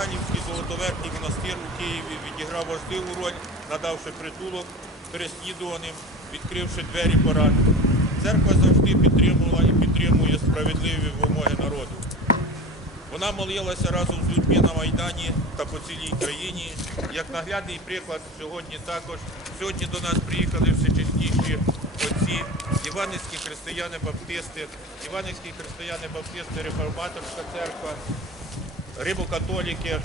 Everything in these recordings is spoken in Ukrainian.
Михайлівський Золотоверхній монастир у Києві відіграв важливу роль, надавши притулок переслідуваним, відкривши двері поранених. Церква завжди підтримувала і підтримує справедливі вимоги народу. Вона молилася разом з людьми на Майдані та по цілій країні. Як наглядний приклад сьогодні також. Сьогодні до нас приїхали все частіші отці, іванівські християни-баптисти, іванівські християни-баптисти, реформаторська церква, рибокатоліки,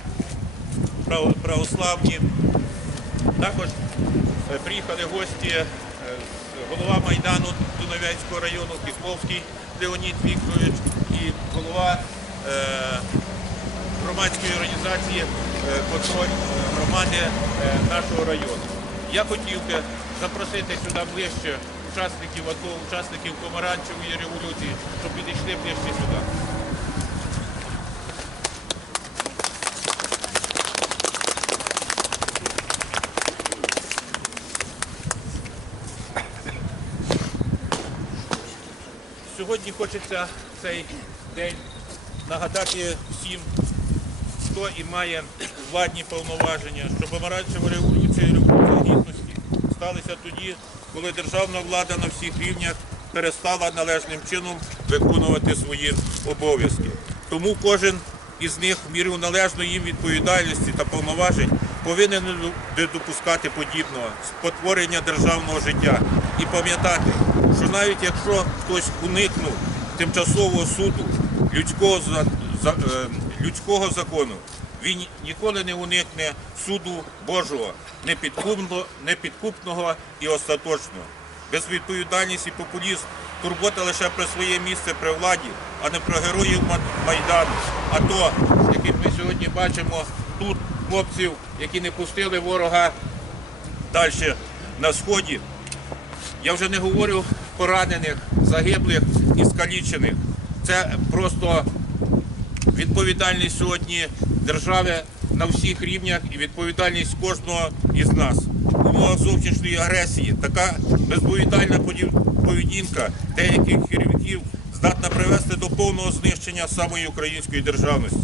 православні. Також е, приїхали гості, е, голова Майдану Дуновецького району, Піховський Леонід Вікторович і голова е, громадської організації контроль громади нашого району. Я хотів би запросити сюди ближче учасників АТО, учасників помаранчевої революції, щоб підійшли ближче сюди. Сьогодні хочеться цей день нагадати всім, хто і має владні повноваження, що помаранчева революція і гідності сталися тоді, коли державна влада на всіх рівнях перестала належним чином виконувати свої обов'язки. Тому кожен із них в міру належної їм відповідальності та повноважень повинен не допускати подібного спотворення державного життя і пам'ятати, що навіть якщо хтось уникнув тимчасового суду людського, е, людського закону, він ніколи не уникне суду Божого, непідкупного і остаточного. Безвідповідальність і популізм, турбота лише про своє місце при владі, а не про героїв Майдану. А то, яких ми сьогодні бачимо тут, хлопців, які не пустили ворога далі на сході. Я вже не говорю поранених, загиблих і скалічених. Це просто відповідальність сьогодні держави на всіх рівнях і відповідальність кожного із нас. В умовах зовнішньої агресії така безповідальна поведінка деяких керівників здатна привести до повного знищення самої української державності.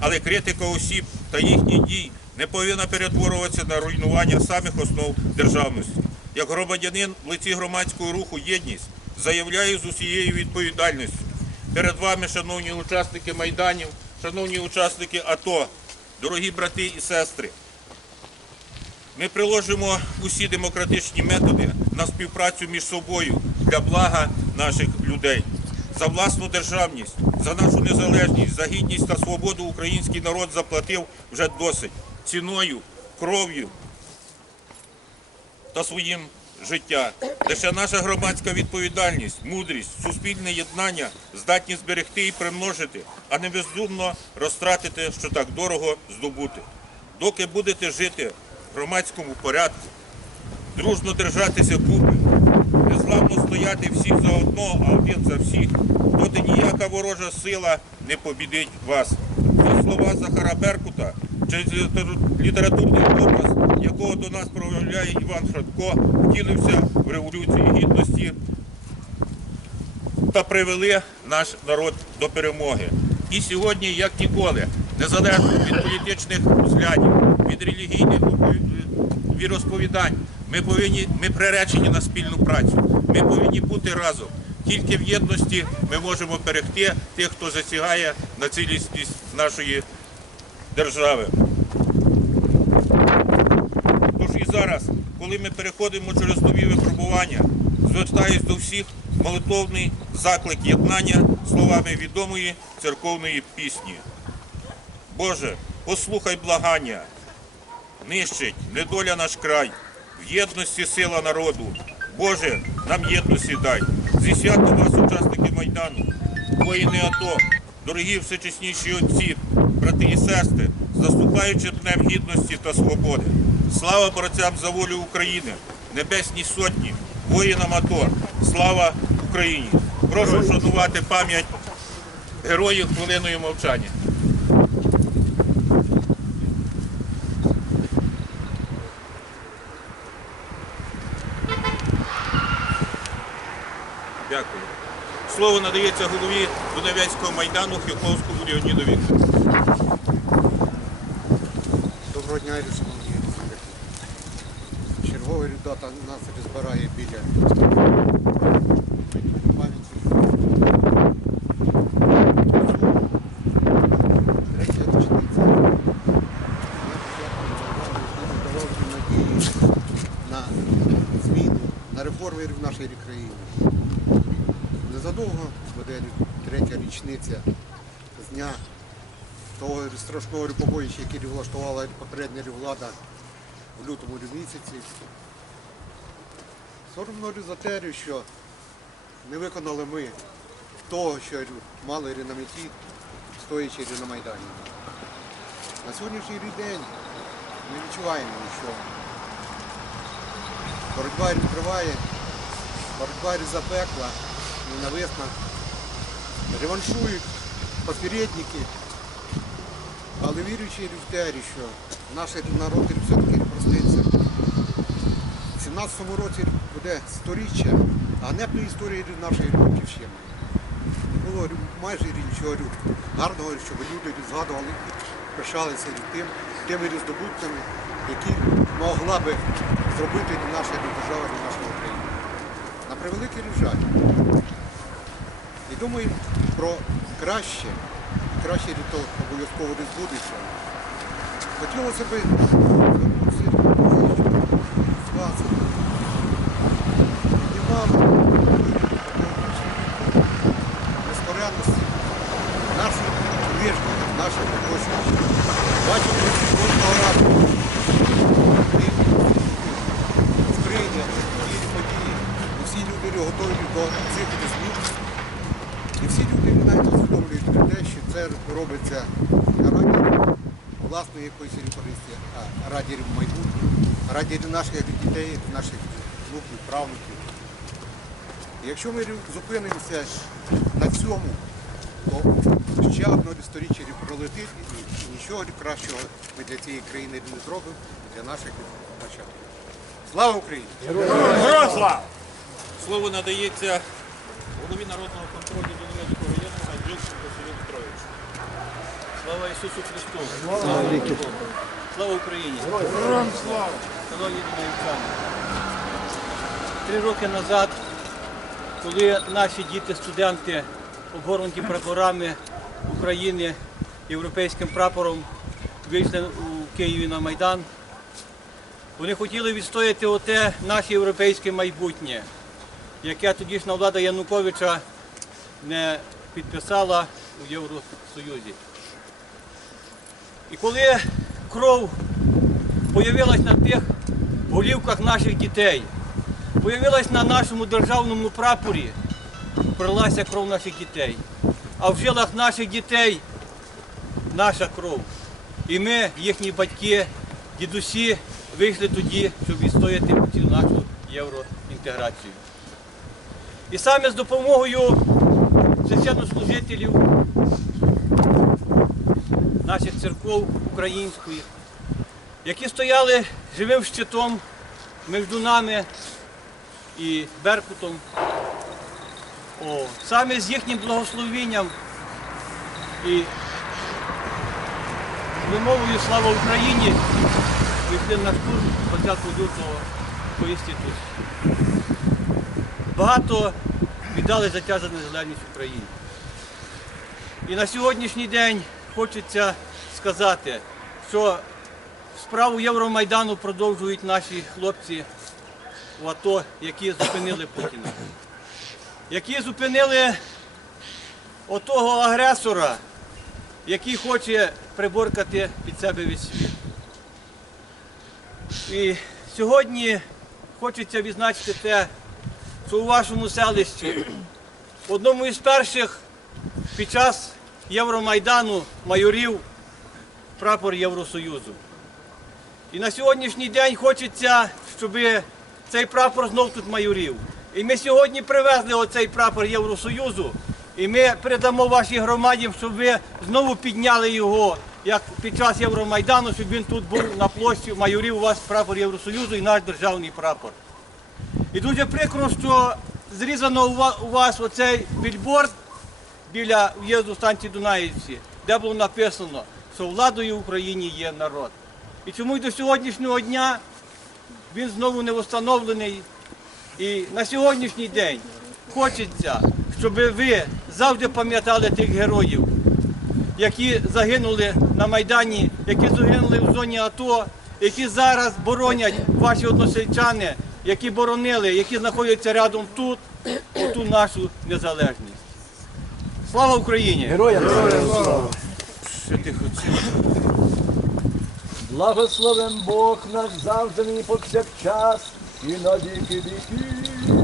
Але критика осіб та їхніх дій не повинна перетворюватися на руйнування самих основ державності. Як громадянин в лиці громадського руху єдність заявляю з усією відповідальністю перед вами, шановні учасники майданів, шановні учасники АТО, дорогі брати і сестри. Ми приложимо усі демократичні методи на співпрацю між собою для блага наших людей. За власну державність, за нашу незалежність, за гідність та свободу український народ заплатив вже досить ціною, кров'ю та своїм життя. Лише наша громадська відповідальність, мудрість, суспільне єднання здатні зберегти і примножити, а не бездумно розтратити, що так дорого здобути. Доки будете жити в громадському порядку, дружно держатися купи, незламно стояти всі за одного, а один за всіх, доти ніяка ворожа сила не побідить вас. Ці слова Захара Беркута через літературний образ, якого до нас проявляє Іван Франко, втілився в революції гідності та привели наш народ до перемоги. І сьогодні, як ніколи, незалежно від політичних взглядів, від релігійних віросповідань, ми повинні, ми приречені на спільну працю. Ми повинні бути разом. Тільки в єдності ми можемо берегти тих, хто засягає на цілісність нашої держави. Тож і зараз, коли ми переходимо через нові випробування, звертаюсь до всіх молитовний заклик єднання словами відомої церковної пісні. Боже, послухай благання, нищить недоля наш край, в єдності сила народу. Боже, нам єдності дай. Зі святом вас, учасники Майдану, воїни АТО, дорогі всечесніші отці, брати і сестри, з наступаючим днем гідності та свободи. Слава борцям за волю України, небесній сотні, воїнам АТО. Слава Україні! Прошу вшанувати пам'ять героїв хвилиною мовчання. Дякую. Слово надається голові Донецького майдану Хілковському Леоніду Вікторовичу. Доброго дня, слухачі. Черговий рюдата нас розбирає біля пам'яті. Третя річниця. Давав надії на зміну, на реформи в нашій країні. Незадовго буде третя річниця з дня того страшного побоїща, яке влаштувала попередня влада в лютому місяці. Соромно за що не виконали ми того, що мали на меті, стоячи на Майдані. На сьогоднішній день ми відчуваємо, що боротьба триває, боротьба запекла, ненависна, реваншують попередники, але віруючи в те, що наш народ все-таки проститься. В 17-му році буде сторіччя, а не при історії нашої батьківщини. Не було майже нічого гарного, щоб люди згадували і пишалися тим, тими здобутками, які могла би зробити наша держава, наша Україна. На превеликий жаль. І думаю про краще, краще від того обов'язково не збудеться. Хотілося б звернутися з вас. Піднімали нескоренності нашої вежливості, нашої просьби. Бачимо кожного разу і скриня, ті події. І всі люди готові до цих змін. І всі люди навіть усвідомлюють про те, що це робиться раді власної якоїсь користі, а раді майбутнього, раді наших дітей, наших внуків, правнуків. Якщо ми зупинимося на цьому, то ще одне сторіччя пролетить і нічого кращого ми для цієї країни не зробимо, для наших нащадків. Слава Україні! Слово надається голові народного контролю Донецького району Андрюшку Василю Петровичу. Слава Ісусу Христу! Слава, слава Україні! Шановні домівчани! Три роки назад, коли наші діти-студенти обгорнуті прапорами України європейським прапором вийшли у Києві на Майдан, вони хотіли відстояти оте наше європейське майбутнє яке тодішня влада Януковича не підписала у Євросоюзі. І коли кров появилась на тих голівках наших дітей, появилась на нашому державному прапорі, пролилася кров наших дітей. А в жилах наших дітей наша кров. І ми, їхні батьки, дідусі, вийшли тоді, щоб відстояти цю нашу євроінтеграцію. І саме з допомогою священнослужителів наших церков української, які стояли живим щитом між нами і Беркутом. О, саме з їхнім благословенням і вимовою Слава Україні вийшли на штурм початку лютого по інституції багато віддали життя за незалежність України. І на сьогоднішній день хочеться сказати, що справу Євромайдану продовжують наші хлопці в АТО, які зупинили Путіна, які зупинили отого агресора, який хоче приборкати під себе весь світ. І сьогодні хочеться відзначити те, що у вашому селищі одному із перших під час Євромайдану майорів прапор Євросоюзу. І на сьогоднішній день хочеться, щоб цей прапор знов тут майорів. І ми сьогодні привезли оцей прапор Євросоюзу, і ми передамо вашій громаді, щоб ви знову підняли його, як під час Євромайдану, щоб він тут був на площі майорів у вас прапор Євросоюзу і наш державний прапор. І дуже прикро, що зрізано у вас оцей більборд біля в'їзду станції Дунаївці, де було написано, що владою в Україні є народ. І чому й до сьогоднішнього дня він знову не встановлений. І на сьогоднішній день хочеться, щоб ви завжди пам'ятали тих героїв, які загинули на Майдані, які загинули в зоні АТО, які зараз боронять ваші односельчани, які боронили, які знаходяться рядом тут, ту нашу незалежність. Слава Україні! Героям слава! Що ти хотів? Благословен Бог наш завжди і повсякчас, і на віки віки.